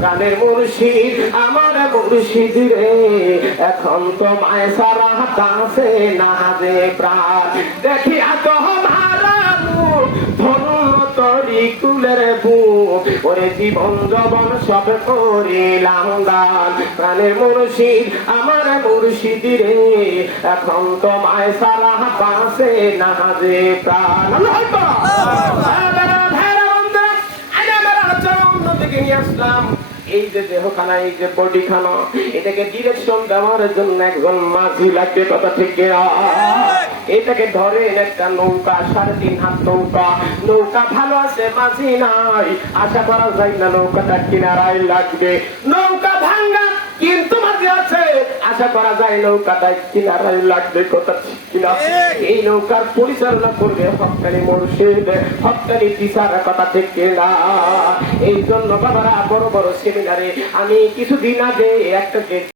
প্রাণের মুর্শিদ আমার মুর্শিদ রে, এখন তো মায় সারা কাছে না যে প্রাণ দেখিয়া তো ভারা মুখ ধরুন তরি কুলের বুক ওরে জীবন জবন সব করিলাম দান। প্রাণের মুর্শিদ আমার মুর্শিদ রে, এখন তো মায় সারা কাছে না যে প্রাণ। এই যে দেহখানা, এই যে বডিখানা, এটাকে ডিরেকশন দেওয়ার জন্য একজন মাঝি লাগবে, কথা ঠিক কিনা? এটাকে ধরেন একটা নৌকা, 3.5 হাত নৌকা, নৌকা ভালো আছে, মাঝি নাই, আশা করা যায় না নৌকাটা কিনারায় লাগবে। নৌকা ভাঙ্গা কিন্তু মাঝি আছে, আশা করা যায় নৌকাটা কিনারায় লাগবে, কথা ঠিক কিনা? এই নৌকার পরিচালনা করবে হক্কানি মুর্শিদ, হক্কানি টিচার, কথা ঠিক কিনা? এই জন্য বাবারা বড় বড় সেমিনারে আমি কিছুদিন আগে একটা